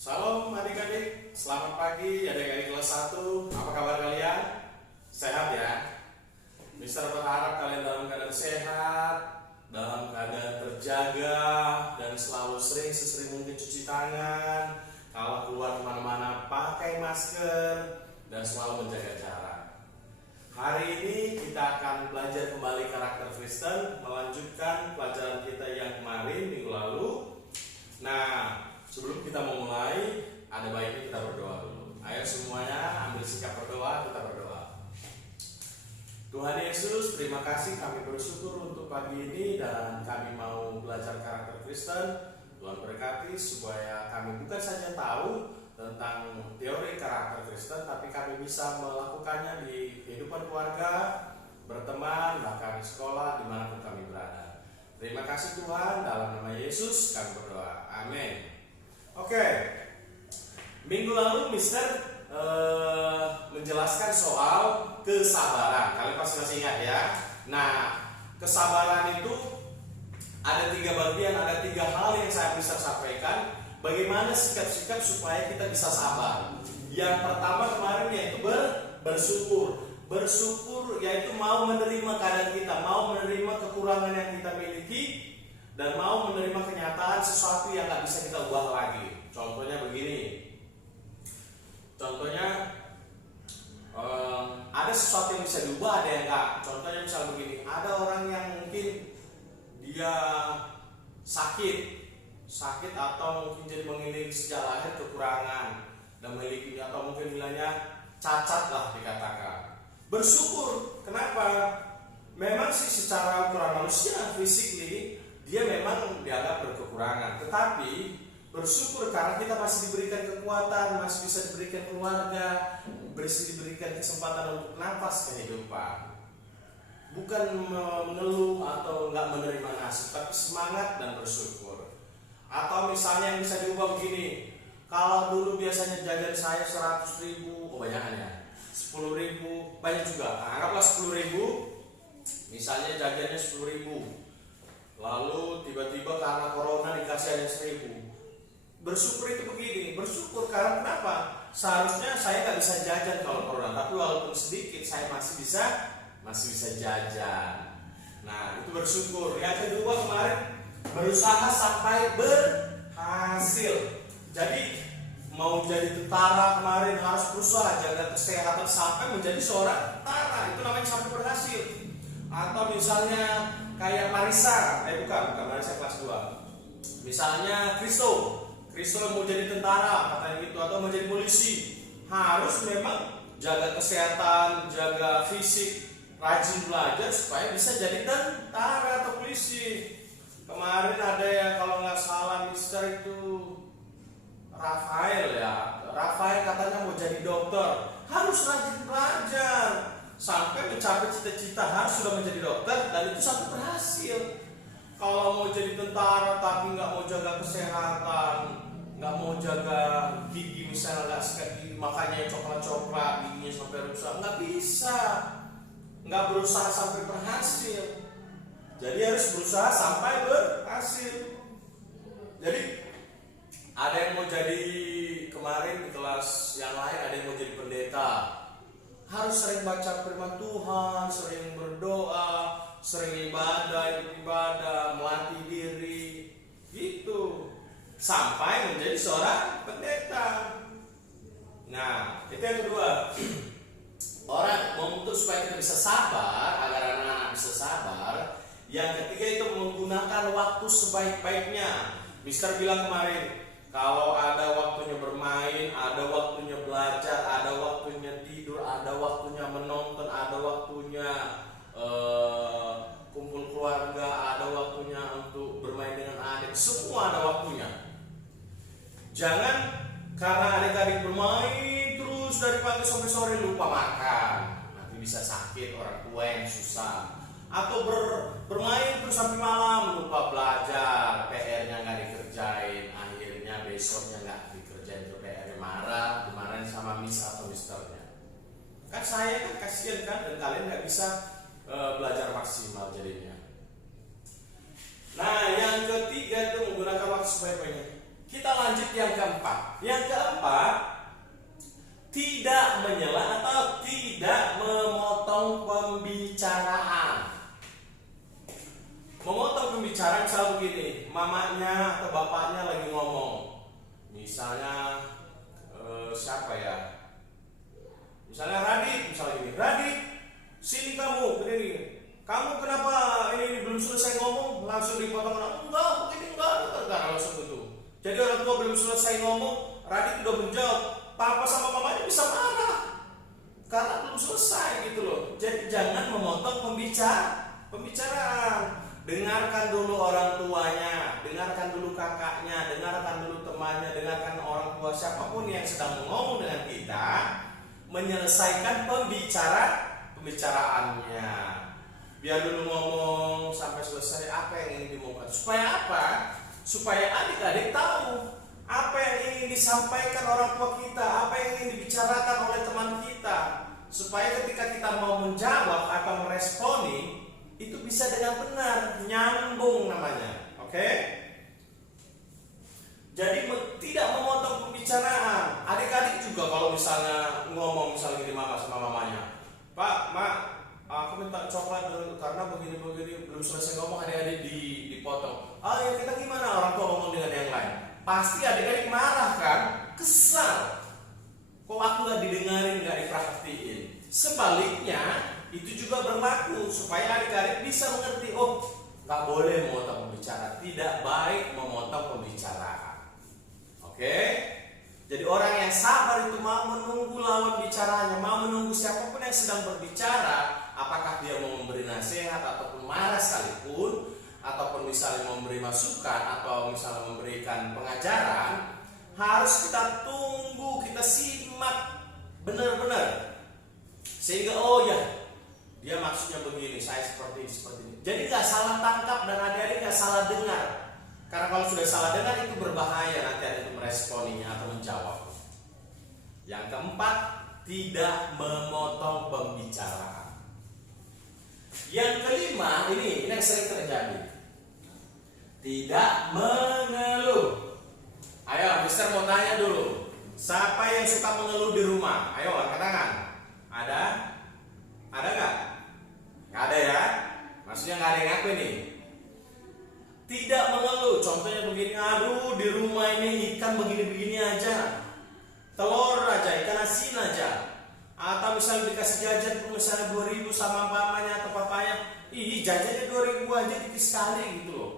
Salam adik-adik, selamat pagi adik-adik kelas 1. Apa kabar kalian? Sehat ya? Mister berharap kalian dalam keadaan sehat, dalam keadaan terjaga, dan selalu sesering mungkin cuci tangan. Kalau keluar kemana-mana pakai masker, dan selalu menjaga jarak. Hari ini kita akan belajar kembali karakter Kristen, melanjutkan pelajaran kita yang kemarin minggu lalu. Nah, sebelum kita memulai, ada baiknya kita berdoa dulu. Ayo semuanya ambil sikap berdoa, kita berdoa. Tuhan Yesus, terima kasih, kami bersyukur untuk pagi ini dan kami mau belajar karakter Kristen. Tuhan berkati supaya kami bukan saja tahu tentang teori karakter Kristen, tapi kami bisa melakukannya di kehidupan keluarga, berteman, bahkan di sekolah, dimanapun kami berada. Terima kasih Tuhan, dalam nama Yesus kami berdoa. Amin. Oke, minggu lalu Mister menjelaskan soal kesabaran. Kalian pasti masih ingat ya. Nah, kesabaran itu ada 3 bagian, ada 3 hal yang saya bisa sampaikan. Bagaimana sikap-sikap supaya kita bisa sabar. Yang pertama kemarin yaitu bersyukur. Bersyukur yaitu mau menerima keadaan kita, mau menerima kekurangan yang kita miliki, dan mau menerima kenyataan sesuatu yang gak bisa kita ubah lagi. Contohnya begini. Contohnya ada sesuatu yang bisa diubah, ada yang enggak. Contohnya misalnya begini, ada orang yang mungkin dia sakit atau mungkin jadi memiliki sejak lahir kekurangan dan memiliki, atau mungkin bilangnya cacat lah dikatakan. Bersyukur, kenapa? Memang sih secara ukuran manusia, physically dia memang dianggap berkekurangan, tetapi bersyukur karena kita masih diberikan kekuatan, masih bisa diberikan keluarga, masih diberikan kesempatan untuk nafas kehidupan. Bukan mengeluh atau enggak menerima nasib, tapi semangat dan bersyukur. Atau misalnya yang bisa diubah begini, kalau dulu biasanya jajan saya 100.000, kebanyakan ya, 10.000, banyak juga. Nah, anggaplah 10.000, misalnya jajannya 10.000. Lalu tiba-tiba karena corona dikasih hanya 1.000. Bersyukur itu begini, bersyukur karena kenapa? Seharusnya saya nggak bisa jajan kalau corona, tapi walaupun sedikit saya masih bisa jajan. Nah, itu bersyukur. Yang kedua kemarin, berusaha sampai berhasil. Jadi mau jadi tentara kemarin harus berusaha jaga kesehatan sampai menjadi seorang tentara. Itu namanya sampai berhasil. Atau misalnya kayak Marisa, bukan Marisa kelas 2. Misalnya Kristo mau jadi tentara katanya gitu, atau mau jadi polisi, harus memang jaga kesehatan, jaga fisik, rajin belajar supaya bisa jadi tentara atau polisi. Kemarin ada yang kalau nggak salah Mister itu Rafael katanya mau jadi dokter, harus rajin belajar sampai mencapai cita-cita, harus sudah menjadi dokter, dan itu sampai berhasil. Kalau mau jadi tentara tapi nggak mau jaga kesehatan, nggak mau jaga gigi, misalnya nggak sikat gigi, makanya coklat giginya sampai rusak, nggak bisa, nggak berusaha sampai berhasil. Jadi harus berusaha sampai berhasil. Jadi ada yang mau jadi, kemarin di kelas yang lain ada yang mau jadi pendeta, harus sering baca firman Tuhan, sering berdoa, sering ibadah, melatih diri, gitu, sampai menjadi seorang pendeta. Nah, itu yang kedua. Orang untuk supaya kita bisa sabar, agar anak-anak bisa sabar. Yang ketiga itu menggunakan waktu sebaik-baiknya. Mister bilang kemarin, kalau ada waktunya bermain, ada waktunya belajar, ada waktunya tidur, ada waktunya menonton, ada waktunya kumpul keluarga, ada waktunya untuk bermain dengan adik, semua ada waktunya. Jangan karena adik-adik bermain terus dari pagi sampai sore lupa makan, nanti bisa sakit, orang tua yang susah. Atau bermain terus sampai malam lupa belajar, PR-nya nggak dikerjain, akhirnya besoknya nggak dikerjain, PR-nya marah, dimarahin sama miss atau misternya. Kan saya kan kasihan kan, dan kalian nggak bisa belajar maksimal jadinya. Nah, yang ketiga itu menggunakan waktu sebaik-baiknya. Kita lanjut yang keempat. Yang keempat, tidak menyela atau tidak memotong pembicaraan. Memotong pembicaraan misalnya begini, mamanya atau bapaknya lagi ngomong, misalnya siapa ya? Misalnya Radit, misalnya gini, Radit, sini kamu, begini, kamu kenapa ini belum selesai ngomong, langsung dipotong? Enggak, begini enggak langsung gitu. Jadi orang tua belum selesai ngomong, Radit udah menjawab, papa sama mamanya bisa marah karena belum selesai gitu loh. Jadi jangan memotong pembicaraan. Dengarkan dulu orang tuanya, dengarkan dulu kakaknya, dengarkan dulu temannya, dengarkan orang tua siapapun yang sedang ngomong dengan kita, menyelesaikan pembicaraannya. Biar dulu ngomong sampai selesai apa yang ingin diomongkan. Supaya apa? Supaya adik-adik tahu apa yang ingin disampaikan orang tua kita, apa yang ingin dibicarakan oleh teman kita. Supaya ketika kita mau menjawab atau meresponi, itu bisa dengan benar, nyambung namanya. Oke? Jadi tidak memotong pembicaraan. Adik-adik juga kalau misalnya ngomong misalnya gini mama sama mamanya, Pak, Mak, aku minta coklat dulu karena begini-begini belum selesai ngomong, adik-adik dipotong. Ah ya, kita gimana orang tua ngomong dengan yang lain? Pasti adik-adik marah kan? Kesal. Kok aku gak didengarin, gak diperhatiin? Sebaliknya, itu juga berlaku supaya adik-adik bisa mengerti, oh gak boleh memotong pembicaraan, tidak baik memotong pembicaraan. Oke? Jadi orang yang sabar itu mau menunggu lawan bicaranya, mau menunggu siapapun yang sedang berbicara, apakah dia mau memberi nasihat ataupun marah sekalipun, ataupun misalnya memberi masukan atau misalnya memberikan pengajaran, harus kita tunggu, kita simak benar-benar sehingga oh ya, dia maksudnya begini, saya seperti ini. Jadi nggak salah tangkap dan adik-adik nggak salah dengar. Karena kalau sudah salah dengar itu berbahaya nanti adik meresponinya atau menjawab. Yang keempat, tidak memotong pembicaraan. Yang kelima, ini yang sering terjadi. Tidak mengeluh. Ayo, Mister mau tanya dulu. Siapa yang suka mengeluh di rumah? Ayo, angkat tangan. Ada? Ada nggak? Nggak ada ya? Maksudnya nggak ada yang ngaku ini. Tidak mengeluh. Contohnya begini, aduh di rumah ini ikan begini-begini aja, telur aja, ikan asin aja. Atau misalnya dikasih jajan misalnya 2.000 sama mamanya atau papanya, ih jajannya 2.000 aja dikit sekali gitu loh.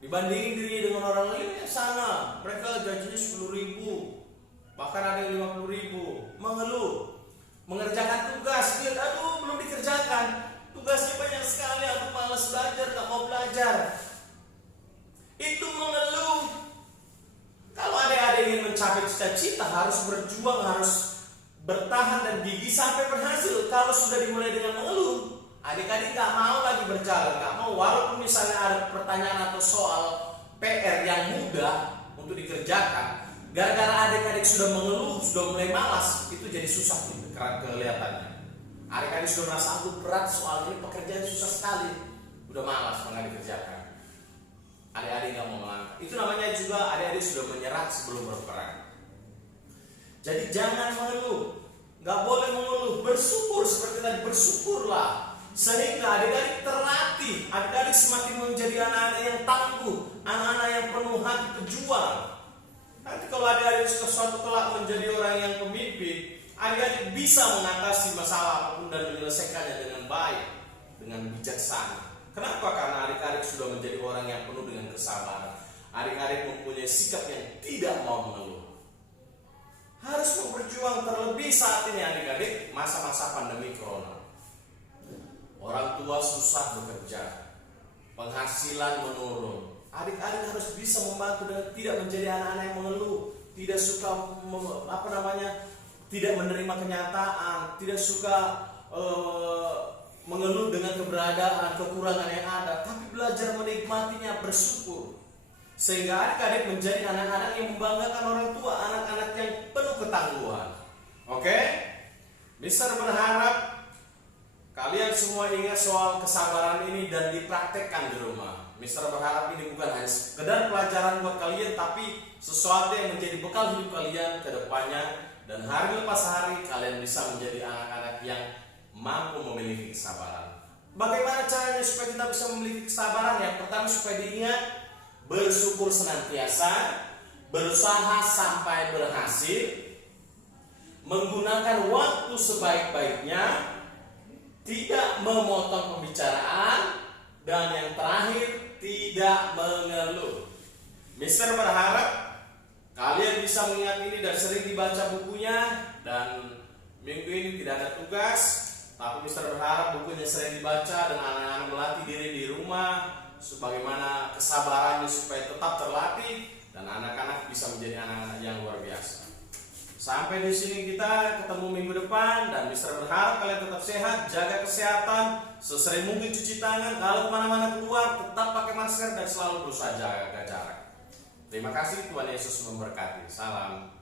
Dibandingin diri dengan orang lain yang sana, mereka jajannya 10.000, bahkan ada yang 50.000. Mengeluh. Mengerjakan tugas, lihat aduh belum dikerjakan, tugasnya banyak sekali, aku malas belajar, gak mau belajar. Itu mengeluh. Kalau adik-adik ingin mencapai cita-cita, harus berjuang, harus bertahan dan gigih sampai berhasil. Kalau sudah dimulai dengan mengeluh, adik-adik gak mau lagi berjalan, gak mau. Walaupun misalnya ada pertanyaan atau soal PR yang mudah untuk dikerjakan, gara-gara adik-adik sudah mengeluh, sudah mulai malas, itu jadi susah gitu kelihatannya. Adik-adik sudah merasa aku berat soal ini, pekerjaan susah sekali, udah malas nggak dikerjakan. Adik-adik nggak mau melangkah. Itu namanya juga adik-adik sudah menyerah sebelum berperang. Jadi jangan mengeluh, nggak boleh mengeluh. Bersyukur seperti tadi, bersyukurlah sehingga adik-adik terlatih. Adik-adik semakin menjadi anak-anak yang tangguh, anak-anak yang penuh hati pejuang. Nanti kalau adik-adik sesuatu kelak menjadi orang yang pemimpin, adik-adik bisa mengatasi masalah apapun dan menyelesaikannya dengan baik, dengan bijaksana. Kenapa? Karena adik-adik sudah menjadi orang yang penuh dengan kesabaran. Adik-adik mempunyai sikap yang tidak mau mengeluh. Harus berjuang, terlebih saat ini adik-adik masa-masa pandemi corona. Orang tua susah bekerja, penghasilan menurun. Adik-adik harus bisa membantu dan tidak menjadi anak-anak yang mengeluh, tidak suka tidak menerima kenyataan, tidak suka mengeluh dengan keberadaan, kekurangan yang ada, tapi belajar menikmatinya, bersyukur. Sehingga adik-adik menjadi anak-anak yang membanggakan orang tua, anak-anak yang penuh ketangguhan. Oke? Mister berharap kalian semua ingat soal kesabaran ini dan dipraktekkan di rumah. Mister berharap ini bukan hanya sekedar pelajaran buat kalian, tapi sesuatu yang menjadi bekal hidup kalian ke depannya. Dan hari lepas hari kalian bisa menjadi anak-anak yang mampu memiliki kesabaran. Bagaimana caranya supaya kita bisa memiliki kesabaran? Yang pertama, supaya diingat, bersyukur senantiasa, berusaha sampai berhasil, menggunakan waktu sebaik-baiknya, tidak memotong pembicaraan, dan yang terakhir, tidak mengeluh. Mister berharap kalian bisa mengingat ini dan sering dibaca bukunya. Dan minggu ini tidak ada tugas, tapi Mister berharap bukunya sering dibaca dan anak-anak melatih diri di rumah sebagaimana kesabarannya supaya tetap terlatih dan anak-anak bisa menjadi anak-anak yang luar biasa. Sampai di sini kita ketemu minggu depan, dan Mister berharap kalian tetap sehat, jaga kesehatan, sesering mungkin cuci tangan, kalau kemana-mana keluar tetap pakai masker dan selalu berusaha jaga jarak. Terima kasih, Tuhan Yesus memberkati. Salam.